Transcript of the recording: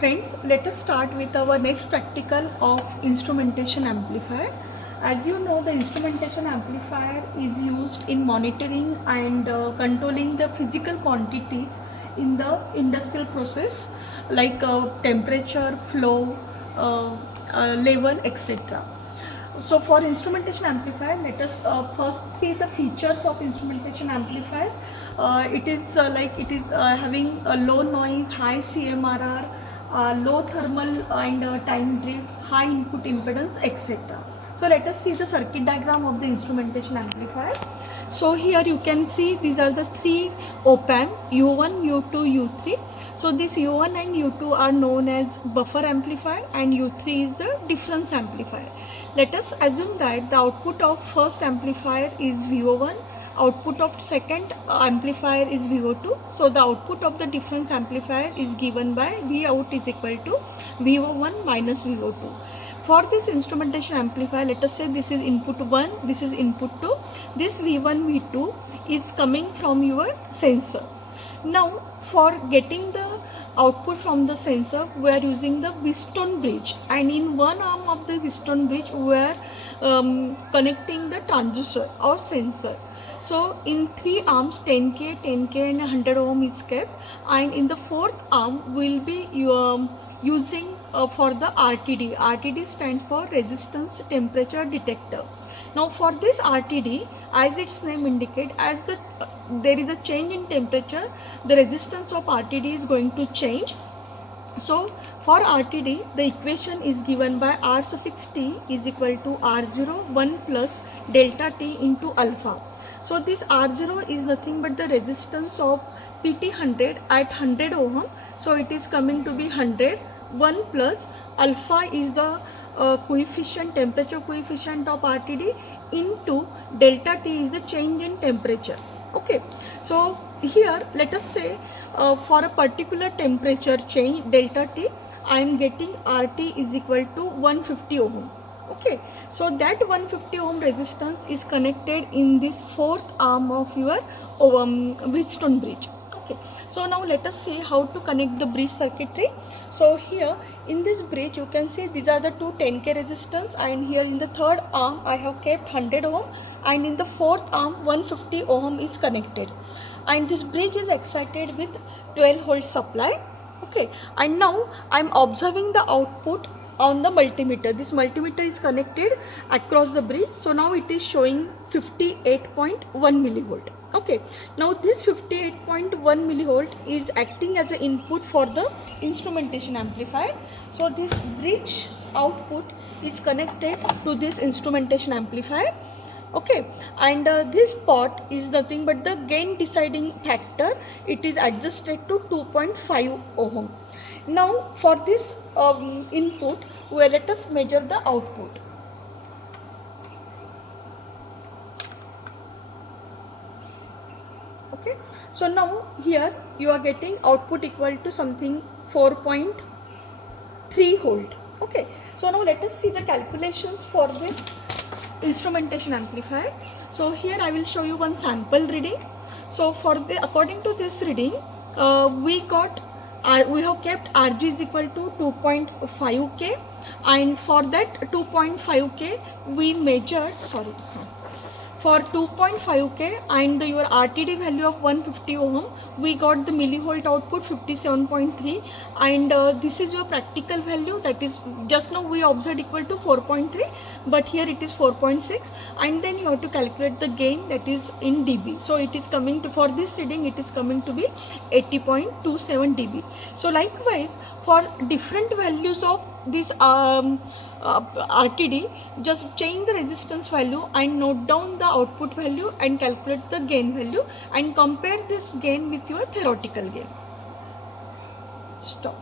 Friends, let us start with our next practical of instrumentation amplifier. As you know, the instrumentation amplifier is used in monitoring and controlling the physical quantities in the industrial process like temperature, flow, level, etc. So for instrumentation amplifier, let us first see the features of instrumentation amplifier. It is having a low noise, high CMRR, low thermal and time drifts, high input impedance, etc. So let us see the circuit diagram of the instrumentation amplifier. So here you can see these are the three op-amp U1, U2, U3. So this U1 and U2 are known as buffer amplifier and U3 is the difference amplifier. Let us assume that the output of first amplifier is VO1, output of second amplifier is VO2. So the output of the difference amplifier is given by Vout is equal to VO1 minus VO2. For this instrumentation amplifier, let us say this is input 1, this is input 2. This V1, V2 is coming from your sensor. Now for getting the output from the sensor, we are using the Wheatstone bridge, and in one arm of the Wheatstone bridge we are connecting the transducer or sensor. So in three arms 10K, 10K and 100 ohm is kept, and in the fourth arm we will be using for the RTD. RTD stands for resistance temperature detector. Now for this RTD, as its name indicates, as there is a change in temperature, the resistance of RTD is going to change. So for RTD, the equation is given by R suffix T is equal to R0 1 plus delta T into alpha. So this R0 is nothing but the resistance of PT100 at 100 ohm. So it is coming to be 100. 1 plus alpha is the coefficient, temperature coefficient of RTD, into delta T is the change in temperature. Okay, so here let us say for a particular temperature change delta T, I am getting RT is equal to 150 ohm. Okay, so that 150 ohm resistance is connected in this fourth arm of your Wheatstone bridge. Okay, so now let us see how to connect the bridge circuitry. So here in this bridge you can see these are the two 10K resistance, and here in the third arm I have kept 100 ohm, and in the fourth arm 150 ohm is connected, and this bridge is excited with 12 volt supply. Okay, and now I am observing the output on the multimeter. This multimeter is connected across the bridge, so now it is showing 58.1 millivolt. Okay, now this 58.1 millivolt is acting as an input for the instrumentation amplifier. So this bridge output is connected to this instrumentation amplifier. Okay, and this pot is nothing but the gain deciding factor. It is adjusted to 2.5 ohm. Now for this input, well, let us measure the output. Okay, so now here you are getting output equal to something 4.3 volt. Okay, so now let us see the calculations for this instrumentation amplifier. So here I will show you one sample reading. So for the according to this reading, we have kept RG is equal to 2.5K, and for that 2.5K we measured for 2.5K and your RTD value of 150 ohm, we got the millivolt output 57.3, and this is your practical value, that is just now we observed equal to 4.3, but here it is 4.6, and then you have to calculate the gain, that is in dB. So it is coming to, for this reading it is coming to be 80.27 dB. So likewise for different values of this RTD, just change the resistance value and note down the output value and calculate the gain value and compare this gain with your theoretical gain. Stop.